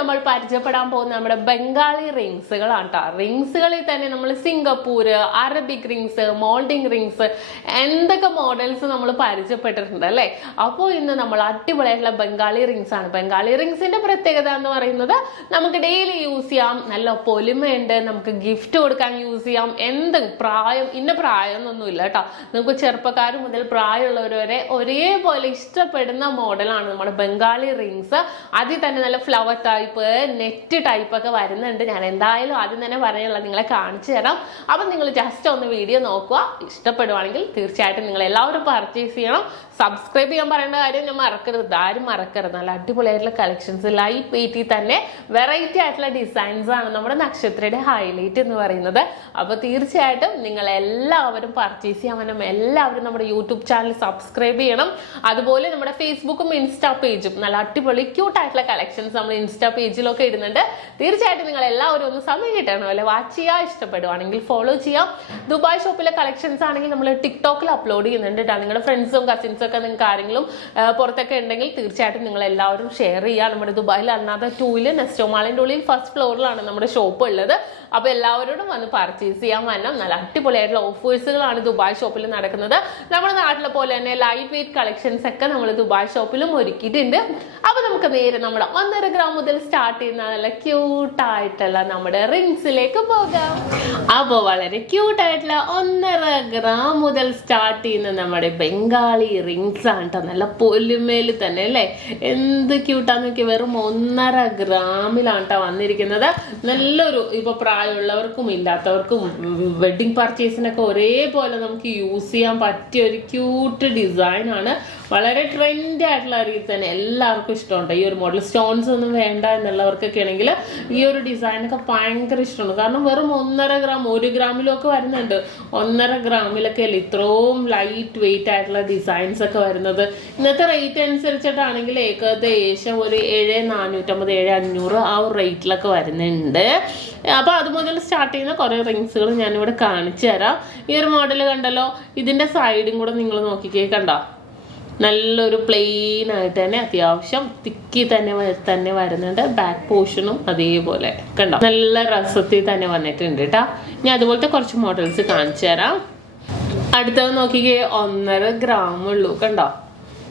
നമ്മൾ പരിചയപ്പെടാൻ പോകുന്ന നമ്മുടെ ബംഗാളി റിങ്സുകളാണ് കേട്ടോ. റിങ്സുകളിൽ തന്നെ നമ്മൾ Singapore, Arabic rings, moulding rings, എന്തൊക്കെ മോഡൽസ് നമ്മൾ പരിചയപ്പെട്ടിട്ടുണ്ട് അല്ലേ. അപ്പോൾ ഇന്ന് നമ്മൾ അടിപൊളിയായിട്ടുള്ള ബംഗാളി റിങ്സ് ആണ്. ബംഗാളി റിങ്സിന്റെ പ്രത്യേകത എന്ന് പറയുന്നത് നമുക്ക് ഡെയിലി യൂസ് ചെയ്യാം, നല്ല പൊലിമയുണ്ട്, നമുക്ക് ഗിഫ്റ്റ് കൊടുക്കാൻ യൂസ് ചെയ്യാം. ഇന്ന പ്രായം എന്നൊന്നുമില്ല കേട്ടോ. നമുക്ക് ചെറുപ്പക്കാർ മുതൽ പ്രായമുള്ളവർ വരെ ഒരേപോലെ ഇഷ്ടപ്പെടുന്ന മോഡലാണ് നമ്മുടെ ബംഗാളി റിങ്സ്. അതിൽ തന്നെ നല്ല ഫ്ലവർ ടൈപ്പ്, നെറ്റ് ടൈപ്പ് ഒക്കെ വരുന്നുണ്ട്. ഞാൻ എന്തായാലും ആദ്യം തന്നെ പറയാനുള്ളത് നിങ്ങളെ കാണിച്ചു തരാം. അപ്പം നിങ്ങൾ ജസ്റ്റ് ഒന്ന് വീഡിയോ നോക്കുക. ഇഷ്ടപ്പെടുവാണെങ്കിൽ തീർച്ചയായിട്ടും നിങ്ങൾ എല്ലാവരും പർച്ചേസ് ചെയ്യണം. സബ്സ്ക്രൈബ് ചെയ്യാൻ പറയേണ്ട കാര്യം ഞാൻ മറക്കരുത്, ആരും മറക്കരുത്. നല്ല അടിപൊളിയായിട്ടുള്ള കളക്ഷൻസ്, ലൈറ്റ് വെയിറ്റിൽ തന്നെ വെറൈറ്റി ആയിട്ടുള്ള ഡിസൈൻസ് ആണ് നമ്മുടെ നക്ഷത്രയുടെ ഹൈലൈറ്റ് എന്ന് പറയുന്നത്. അപ്പോൾ തീർച്ചയായിട്ടും നിങ്ങൾ എല്ലാവരും പർച്ചേസ് ചെയ്യാൻ വേണം. എല്ലാവരും നമ്മുടെ യൂട്യൂബ് ചാനൽ സബ്സ്ക്രൈബ് ചെയ്യണം. അതുപോലെ നമ്മുടെ ഫേസ്ബുക്കും ഇൻസ്റ്റാ പേജും നല്ല അടിപൊളി ക്യൂട്ടായിട്ടുള്ള കളക്ഷൻസ് നമ്മൾ ഇൻസ്റ്റാ പേജിലൊക്കെ ഇടുന്നുണ്ട്. തീർച്ചയായിട്ടും നിങ്ങൾ എല്ലാവരും ഒന്ന് സമയം കിട്ടണം അല്ലെ, വാച്ച് ചെയ്യുക. ഇഷ്ടപ്പെടുവാണെങ്കിൽ ഫോളോ ചെയ്യാം. ദുബായ് ഷോപ്പിലെ കളക്ഷൻസ് ആണെങ്കിൽ നമ്മൾ ടിക്ടോക്കിൽ അപ്ലോഡ് ചെയ്യുന്നുണ്ട് കേട്ടോ. നിങ്ങളുടെ ഫ്രണ്ട്സും കസിൻസും ഒക്കെ നിങ്ങൾക്ക് ആരെങ്കിലും പുറത്തൊക്കെ ഉണ്ടെങ്കിൽ തീർച്ചയായിട്ടും നിങ്ങൾ എല്ലാവരും ഷെയർ ചെയ്യുക. നമ്മുടെ ദുബായിൽ അല്ലാതെ 2 നെസ്റ്റോ മാളിന്റെ ഉള്ളിൽ ഫസ്റ്റ് ഫ്ലോറിലാണ് നമ്മുടെ ഷോപ്പ് ഉള്ളത്. അപ്പൊ എല്ലാവരോടും വന്ന് പർച്ചേസ് ചെയ്യാൻ വരണം. നല്ല അടിപൊളിയായിട്ടുള്ള ഓഫേഴ്സുകളാണ് ദുബായ് ഷോപ്പിൽ നടക്കുന്നത്. നമ്മുടെ നാട്ടിലെ പോലെ തന്നെ ലൈറ്റ് വെയിറ്റ് കളക്ഷൻസ് ഒക്കെ നമ്മൾ ദുബായ് ഷോപ്പിലും ഒരുക്കിയിട്ടുണ്ട്. അപ്പൊ നമുക്ക് നേരെ നമ്മുടെ 1.5 ഗ്രാം മുതൽ സ്റ്റാർട്ട് ചെയ്യുന്ന നല്ല ക്യൂട്ടായിട്ടുള്ള നമ്മുടെ റിങ്സിലേക്ക് പോകാം. അപ്പൊ വളരെ ക്യൂട്ടായിട്ടുള്ള 1.5 ഗ്രാം മുതൽ സ്റ്റാർട്ട് ചെയ്യുന്ന നമ്മുടെ ബംഗാളി റിങ്സ് ആണ് കേട്ടോ. നല്ല പൊലിമേല് തന്നെ അല്ലേ, എന്ത് ക്യൂട്ടാന്ന് നോക്കി. വെറും 1.5 ഗ്രാമിലാണ് കേട്ടോ വന്നിരിക്കുന്നത്. നല്ലൊരു ഇപ്പൊ പ്രായമുള്ളവർക്കും ഇല്ലാത്തവർക്കും വെഡിങ് പർച്ചേസിനൊക്കെ ഒരേപോലെ നമുക്ക് യൂസ് ചെയ്യാൻ പറ്റിയ ഒരു ക്യൂട്ട് ഡിസൈൻ ആണ്. വളരെ ട്രെൻഡി ആയിട്ടുള്ള രീതിയിൽ തന്നെ എല്ലാവർക്കും ഇഷ്ടമുണ്ട് ഈ ഒരു മോഡൽ. സ്റ്റോൺസ് ഒന്നും വേണ്ട എന്നുള്ളവർക്കൊക്കെ ആണെങ്കിൽ ഈ ഒരു ഡിസൈനൊക്കെ ഭയങ്കര ഇഷ്ടമാണ്. കാരണം വെറും 1.5 ഗ്രാം, 1 ഗ്രാമിലൊക്കെ വരുന്നുണ്ട്. 1.5 ഗ്രാമിലൊക്കെ അല്ലേ ഇത്രയും ലൈറ്റ് വെയിറ്റ് ആയിട്ടുള്ള ഡിസൈൻസ് ഒക്കെ വരുന്നത്. ഇന്നത്തെ റേറ്റ് അനുസരിച്ചിട്ടാണെങ്കിൽ ഏകദേശം ഒരു 7,450, 7,500 ആ ഒരു റേറ്റിലൊക്കെ വരുന്നുണ്ട്. അപ്പോൾ അത് മുതൽ സ്റ്റാർട്ട് ചെയ്യുന്ന കുറേ റിങ്സുകൾ ഞാനിവിടെ കാണിച്ചു തരാം. ഈ ഒരു മോഡൽ കണ്ടല്ലോ, ഇതിൻ്റെ സൈഡും കൂടെ നിങ്ങൾ നോക്കിക്കേ. കണ്ടോ, നല്ലൊരു പ്ലെയിൻ ആയിട്ട് തന്നെ അത്യാവശ്യം തിക്കി തന്നെ വരുന്നുണ്ട്. ബാക്ക് പോർഷനും അതേപോലെ കണ്ടോ, നല്ല രസത്തിൽ തന്നെ വന്നിട്ടുണ്ട് കേട്ടോ. ഞാൻ അതുപോലത്തെ കുറച്ച് മോഡൽസ് കാണിച്ചു തരാം. അടുത്തത് നോക്കിക്കേ, 1.5 ഗ്രാം ഉള്ളൂ. കണ്ടോ,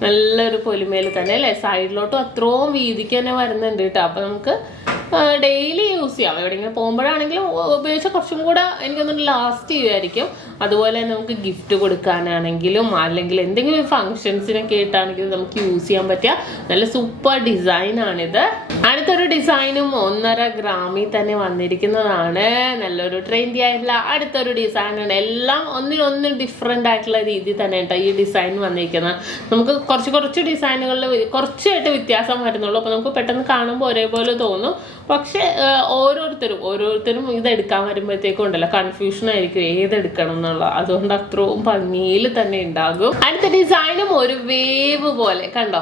നല്ലൊരു പൊലിമേൽ തന്നെ അല്ലേ. സൈഡിലോട്ടും അത്രയും വീതിക്ക് തന്നെ വരുന്നുണ്ട് കേട്ടോ. അപ്പൊ നമുക്ക് ഡെയിലി യൂസ് ചെയ്യാം. എവിടെയെങ്കിലും പോകുമ്പോഴാണെങ്കിലും ഉപയോഗിച്ചാൽ കുറച്ചും കൂടെ എനിക്കൊന്നും ലാസ്റ്റ് ചെയ്യുമായിരിക്കും. അതുപോലെ തന്നെ നമുക്ക് ഗിഫ്റ്റ് കൊടുക്കാനാണെങ്കിലും അല്ലെങ്കിൽ എന്തെങ്കിലും ഫങ്ഷൻസിനൊക്കെ ആയിട്ടാണെങ്കിലും നമുക്ക് യൂസ് ചെയ്യാൻ പറ്റിയ നല്ല സൂപ്പർ ഡിസൈനാണിത്. അടുത്തൊരു ഡിസൈനും 1.5 ഗ്രാമിൽ തന്നെ വന്നിരിക്കുന്നതാണ്. നല്ലൊരു ട്രെൻഡി ആയിട്ടുള്ള അടുത്തൊരു ഡിസൈനാണ്. എല്ലാം ഒന്നിനൊന്ന് ഡിഫറെൻ്റ് ആയിട്ടുള്ള രീതിയിൽ തന്നെ കേട്ടോ ഈ ഡിസൈൻ വന്നിരിക്കുന്നത്. നമുക്ക് കുറച്ച് ഡിസൈനുകളിൽ കുറച്ചായിട്ട് വ്യത്യാസം വരുന്നുള്ളൂ. അപ്പോൾ നമുക്ക് പെട്ടെന്ന് കാണുമ്പോൾ ഒരേപോലെ തോന്നും. പക്ഷെ ഓരോരുത്തരും ഇതെടുക്കാൻ വരുമ്പോഴത്തേക്കും ഉണ്ടല്ലോ കൺഫ്യൂഷൻ ആയിരിക്കും ഏതെടുക്കണം എന്നുള്ള. അതുകൊണ്ട് അത്രയും ഭംഗിയിൽ തന്നെ ഉണ്ടാകും. അടുത്ത ഡിസൈനും ഒരു വേവ് പോലെ കണ്ടോ,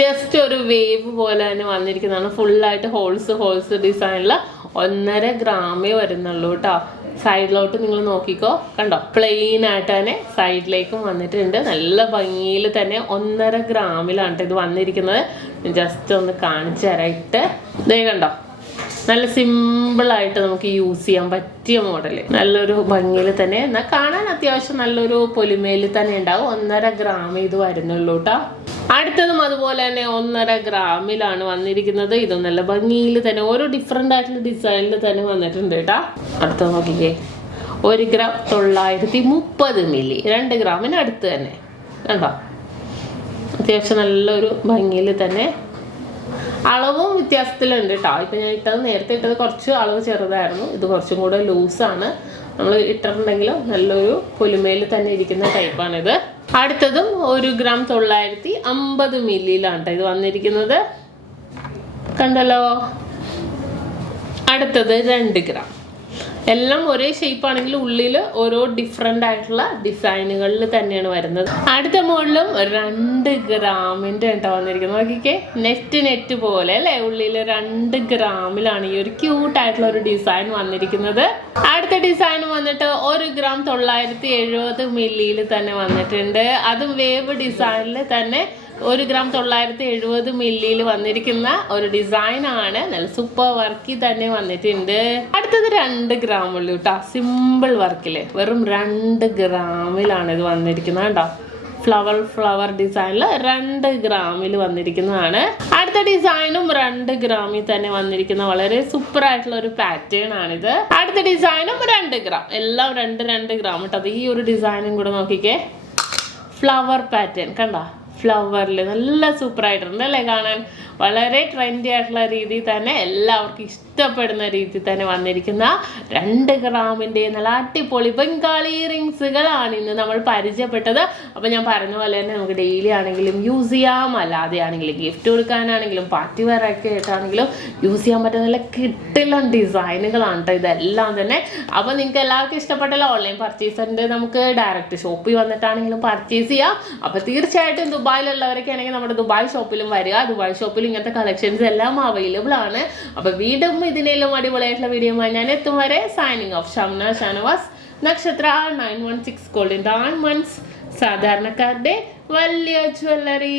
ജസ്റ്റ് ഒരു വേവ് പോലെ തന്നെ വന്നിരിക്കുന്നതാണ്. ഫുള്ളായിട്ട് ഹോൾസ് ഡിസൈനിൽ 1.5 ഗ്രാമേ വരുന്നുള്ളൂ കേട്ടോ. സൈഡിലോട്ട് നിങ്ങൾ നോക്കിക്കോ, കണ്ടോ, പ്ലെയിൻ ആയിട്ട് തന്നെ സൈഡിലേക്കും വന്നിട്ടുണ്ട്. നല്ല ഭംഗിയിൽ തന്നെ 1.5 ഗ്രാമിലാണ് ഇത് വന്നിരിക്കുന്നത്. ജസ്റ്റ് ഒന്ന് കാണിച്ചു തരായിട്ട് ഇതേ കണ്ടോ, നല്ല സിമ്പിളായിട്ട് നമുക്ക് യൂസ് ചെയ്യാൻ പറ്റിയ മോഡല്. നല്ലൊരു ഭംഗിയിൽ തന്നെ, എന്നാൽ കാണാൻ അത്യാവശ്യം നല്ലൊരു പൊലിമയിൽ തന്നെ ഉണ്ടാവും. 1.5 ഗ്രാം ഇത് വരുന്നുള്ളൂ കേട്ടോ. അടുത്തതും അതുപോലെ തന്നെ 1.5 ഗ്രാമിലാണ് വന്നിരിക്കുന്നത്. ഇതും നല്ല ഭംഗിയിൽ തന്നെ ഓരോ ഡിഫറെൻ്റ് ആയിട്ടുള്ള ഡിസൈനിൽ തന്നെ വന്നിട്ടുണ്ട് കേട്ടോ. അടുത്ത നോക്കിക്കേ, 1 ഗ്രാം 930 മില്ലി, 2 ഗ്രാമിന് അടുത്ത് തന്നെ കണ്ടോ. അത്യാവശ്യം നല്ലൊരു ഭംഗിയിൽ തന്നെ അളവും വ്യത്യാസത്തിലുണ്ട് കേട്ടോ. ഇപ്പം ഞാൻ നേരത്തെ ഇട്ടത് കുറച്ച് അളവ് ചെറുതായിരുന്നു, ഇത് കുറച്ചും കൂടെ ലൂസാണ്. നമ്മൾ ഇട്ടിട്ടുണ്ടെങ്കിലും നല്ലൊരു പൊലിമയിൽ തന്നെ ഇരിക്കുന്ന ടൈപ്പാണിത്. അടുത്തതും 1 ഗ്രാം 950 മില്ലിയിലാണ് ഇത് വന്നിരിക്കുന്നത്. കണ്ടല്ലോ. അടുത്തത് 2 ഗ്രാം. എല്ലാം ഒരേ ഷേപ്പ് ആണെങ്കിലും ഉള്ളിൽ ഓരോ ഡിഫറെൻ്റ് ആയിട്ടുള്ള ഡിസൈനുകളിൽ തന്നെയാണ് വരുന്നത്. അടുത്ത മോഡലും 2 ഗ്രാമിൻ്റെ കേട്ടോ വന്നിരിക്കുന്നത്. നോക്കിക്കേ, നെറ്റ് പോലെ അല്ലേ, ഉള്ളിൽ 2 ഗ്രാമിലാണ് ഈ ഒരു ക്യൂട്ടായിട്ടുള്ള ഒരു ഡിസൈൻ വന്നിരിക്കുന്നത്. അടുത്ത ഡിസൈൻ വന്നിട്ട് 1 ഗ്രാം 970 മില്ലിയിൽ തന്നെ വന്നിട്ടുണ്ട്. അതും വേവ് ഡിസൈനിൽ തന്നെ 1 ഗ്രാം 970 മില്ലിയിൽ വന്നിരിക്കുന്ന ഒരു ഡിസൈൻ ആണ്. നല്ല സൂപ്പർ വർക്കിൽ തന്നെ വന്നിട്ടുണ്ട്. അടുത്തത് 2 ഗ്രാം ഉള്ളൂ കേട്ടോ. സിമ്പിൾ വർക്കില് വെറും 2 ഗ്രാമിലാണ് ഇത് വന്നിരിക്കുന്നത് കേട്ടോ. ഫ്ലവർ ഡിസൈനിൽ 2 ഗ്രാമിൽ വന്നിരിക്കുന്നതാണ്. അടുത്ത ഡിസൈനും 2 ഗ്രാമിൽ തന്നെ വന്നിരിക്കുന്ന വളരെ സൂപ്പർ ആയിട്ടുള്ള ഒരു പാറ്റേൺ ആണിത്. അടുത്ത ഡിസൈനും 2 ഗ്രാം, എല്ലാം 2 ഗ്രാം കേട്ടോ. ഈ ഒരു ഡിസൈനും കൂടെ നോക്കിക്കേ, ഫ്ലവർ പാറ്റേൺ കണ്ട, ഫ്ലവറിൽ നല്ല സൂപ്പർ ആയിട്ടുണ്ട് അല്ലേ കാണാൻ. വളരെ ട്രെൻഡി ആയിട്ടുള്ള രീതിയിൽ തന്നെ എല്ലാവർക്കും ഇഷ്ടപ്പെടുന്ന രീതിയിൽ തന്നെ വന്നിരിക്കുന്ന 2 ഗ്രാമിൻ്റെ നല്ല അടിപൊളി ബംഗാളി റിങ്സുകളാണ് ഇന്ന് നമ്മൾ പരിചയപ്പെട്ടത്. അപ്പോൾ ഞാൻ പറഞ്ഞ പോലെ തന്നെ നമുക്ക് ഡെയിലി ആണെങ്കിലും യൂസ് ചെയ്യാം, അല്ലാതെ ആണെങ്കിലും ഗിഫ്റ്റ് കൊടുക്കാനാണെങ്കിലും പാർട്ടി വെയർ ഒക്കെ ആയിട്ടാണെങ്കിലും യൂസ് ചെയ്യാൻ പറ്റുന്ന നല്ല കിട്ടില്ല ഡിസൈനുകളാണ് കേട്ടോ ഇതെല്ലാം തന്നെ. അപ്പോൾ നിങ്ങൾക്ക് എല്ലാവർക്കും ഇഷ്ടപ്പെട്ടല്ലോ. ഓൺലൈൻ പർച്ചേസിൻ്റെ നമുക്ക് ഡയറക്റ്റ് ഷോപ്പിൽ വന്നിട്ടാണെങ്കിലും പർച്ചേസ് ചെയ്യാം. അപ്പോൾ തീർച്ചയായിട്ടും ദുബായിലുള്ളവരൊക്കെ ആണെങ്കിൽ നമ്മുടെ ദുബായ് ഷോപ്പിലും വരിക. ദുബായ് ഷോപ്പിൽ ഇങ്ങനത്തെ കളക്ഷൻസ് എല്ലാം അവൈലബിൾ ആണ്. അപ്പോൾ വീണ്ടും ഇതിനേലും അടിപൊളിയായിട്ടുള്ള വീഡിയോയുമായി ഞാൻ എത്തും വരെ സൈനിങ് ഓഫ്. ഷംന ഷാനവാസ്, നക്ഷത്ര 916 ഗോൾഡൻ ഡയമണ്ട്സ്, സാധാരണക്കാരുടെ വലിയ ജ്വല്ലറി.